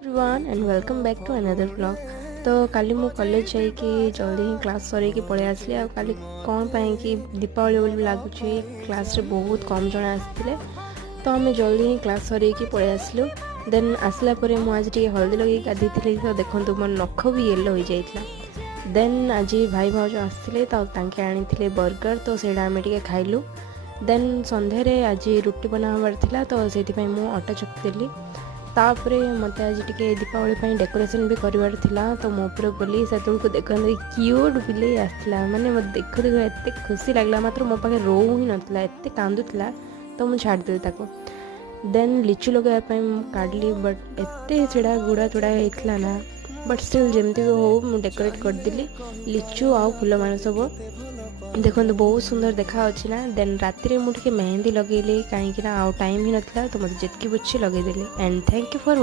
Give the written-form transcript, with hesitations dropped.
Everyone and welcome back to another blog. तो काली मु कॉलेज जाइए जल्दी ही क्लास सर पलि आसली आ काली कौन पाई कि दीपावली बोली लगुच क्लास रे बहुत कम जन आसते तो आम जल्दी ही क्लास सर पलि आसलु। देन आसला आज टी हल्दी लगे गाधी तो देखो मोर नख भी येलो हो जाता। देन आज भाई भाज आसते तो आनी बर्गर तो सेटा आम टे खाइलु। देन संध्यारे आज रुटी बना हबार थिला तो से अटा चकदेली। तापर मत आज टे दीपावली डेकोरेशन भी करार थिला तो मो उपर गली से देखते क्यूट बिले आसला माने मत देखु देखु एत खुशी लगला मात्र मो पाखे रो ही नाला एत कांदुला तो मुझे छाड़देली ताको। देन लिचु लगाइए काढ़ली बट एत चिड़ा गुड़ा चुड़ा होता ना बट स्टिल जमती भी हो मुझे डेकोरेट करदेली लिचु आ फूल मान सब देखो बहुत सुंदर देखा अच्छी ना। देन राति मुझे मेहंदी लगेली कहीं आउ टाइम ही नाला तो मतलब जितकी बुच्छी लगेदेली एंड थैंक यू फॉर